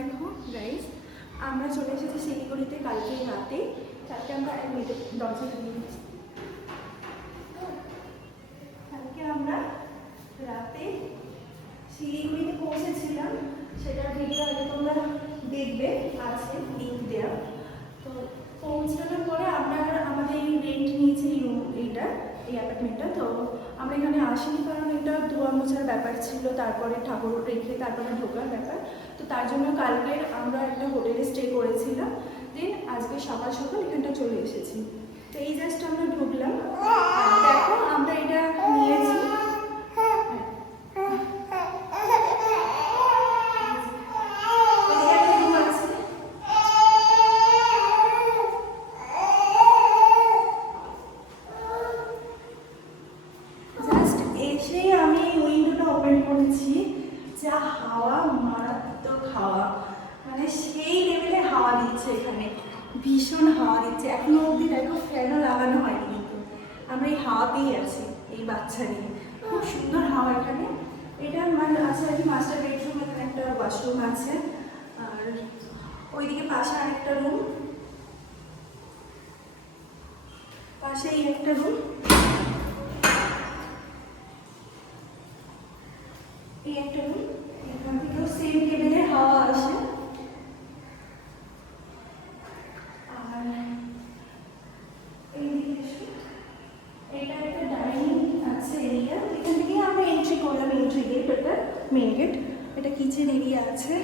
দেখো গাইস, আমরা চলে এসেছি শিলিগুড়িতে কালকে রাতে। কালকে আমরা দরজা খুলে দিচ্ছি। কালকে আমরা রাতে শিলিগুড়িতে পৌঁছেছিলাম, সেটার ভিডিও আগে তোমরা দেখবে, আছে লিঙ্ক দেওয়া। তো পৌঁছানোর পরে আমরা আমাদের এই রেন্ট নিয়েছি এইটা, এই অ্যাপার্টমেন্টটা। তো আমরা এখানে আসিনি কারণ এটা ধোয়া মোছার ব্যাপার ছিল, তারপরে ঠাকুর রেখে তারপরে ঢোকার ব্যাপার। তো তার জন্য কালকে আমরা একটা হোটেলে স্টে করেছিলাম, দেন আজকে সকাল সকাল এখানটা চলে এসেছি। তো এই জাস্ট আমরা ঢুকলাম, দেখো আমরা এটা নিয়েছি। করেছি যা হাওয়া, মারাত্মক হাওয়া, মানে সেই লেভেলে হাওয়া দিচ্ছে এখানে, ভীষণ হাওয়া দিচ্ছে। এখনো অবধি দেখো ফ্যানও লাগানো হয়নি, কিন্তু আমরা এই হাওয়াতেই আছি, এই বাচ্চা নিয়ে। খুব সুন্দর হাওয়া এখানে। এটা মানে আছে আর কি মাস্টার বেডরুম, এখানে একটা ওয়াশরুম আছে, আর ওইদিকে পাশে আরেকটা রুম, পাশেই একটা রুম, এই একটা রুম। এখান থেকেও সেম লেভেলের হাওয়া আসে। আর এইদিকে এটা একটা ডাইনিং আছে এরিয়া, এখান থেকে আমরা এন্ট্রি করলাম, এন্ট্রি গেট, এটা মেন গেট। এটা কিচেন এরিয়া আছে,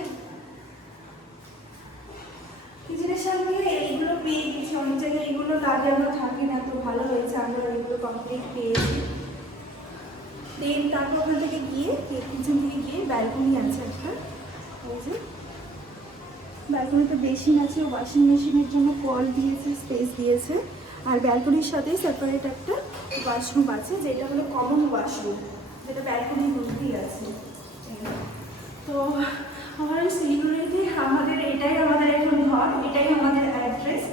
কিচেনের সামনে এইগুলো পেয়ে গেছি। অনেক জায়গায় এগুলো লাগানো থাকে না, তো ভালো হয়েছে আমরা এগুলো কমপ্লিট পেয়েছি। দেন তারপর ওখান থেকে গিয়ে কিচেন থেকে গিয়ে ব্যালকনি আছে একটা, ওই যে ব্যালকনিতে বেসিন আছে, ওয়াশিং মেশিনের জন্য কল দিয়েছে, স্পেস দিয়েছে। আর ব্যালকনির সাথে সেপারেট একটা ওয়াশরুম আছে, যেটা হলো কমন ওয়াশরুম, যেটা ব্যালকনির মধ্যেই আছে। তো আমার ওই শিলিগুড়িতে আমাদের এটাই আমাদের এখন ঘর, এটাই আমাদের অ্যাড্রেস।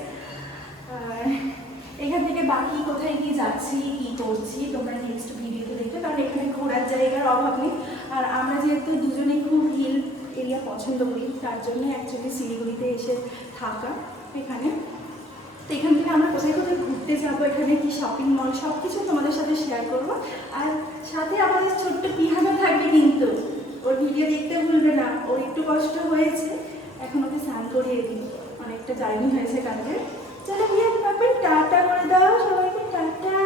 এখান থেকে বাকি কোথায় কি যাচ্ছি, কি করছি তোমরা নেক্সট ভিডিওতে দেখবে, কারণ এখানে ঘোরার জায়গার অভাব নেই। আর আমরা যেহেতু দুজনেই খুব হিল এরিয়া পছন্দ করি, তার জন্য অ্যাকচুয়ালি শিলিগুড়িতে এসে থাকা এখানে। তো এখান থেকে আমরা কোথায় কোথায় ঘুরতে যাবো, এখানে কি শপিং মল, সব কিছু তোমাদের সাথে শেয়ার করবো। আর সাথে আমাদের ছোট্ট পিহানা থাকবে, কিন্তু ওর ভিডিও দেখতে ভুলবে না। ওর একটু কষ্ট হয়েছে, এখন ওকে স্নান করিয়ে দিই, অনেকটা জার্নি হয়েছে কালকে। চলো বিয়ে পাবেন, টাটা করে দাও সবাইকে, টাটা।